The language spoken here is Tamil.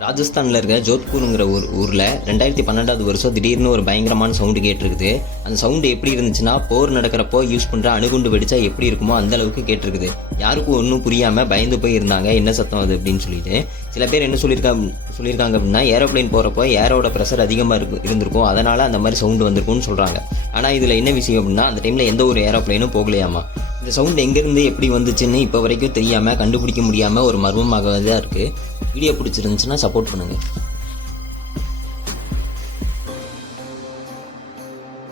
ராஜஸ்தானில் இருக்க ஜோத்பூருங்கிற ஒரு ஊரில் 2012 வருஷம் திடீர்னு ஒரு பயங்கரமான சவுண்டு கேட்டிருக்குது. அந்த சவுண்டு எப்படி இருந்துச்சுன்னா, போர் நடக்கிறப்போ யூஸ் பண்ணுற அணுகுண்டு வெடிச்சா எப்படி இருக்குமோ அந்த அளவுக்கு கேட்டிருக்குது. யாருக்கும் ஒன்றும் புரியாமல் பயந்து போய் இருந்தாங்க, என்ன சத்தம் அது அப்படின்னு சொல்லிட்டு. சில பேர் என்ன சொல்லியிருக்காங்க அப்படின்னா, ஏரோப்ளைன் போகிறப்போ ஏரோட ப்ரெஷர் அதிகமாக இருந்திருக்கும், அதனால் அந்த மாதிரி சவுண்டு வந்திருக்கும்னு சொல்கிறாங்க. ஆனால் இதில் என்ன விஷயம் அப்படின்னா, அந்த டைமில் எந்த ஒரு ஏரோப்ளைனும் போகலையாமா. இந்த சவுண்ட் எங்கேருந்து எப்படி வந்துச்சுன்னு இப்போ வரைக்கும் தெரியாமல் கண்டுபிடிக்க முடியாமல் ஒரு மர்மமாக தான் இருக்குது. வீடியோ பிடிச்சிருந்துச்சுன்னா சப்போர்ட் பண்ணுங்கள்.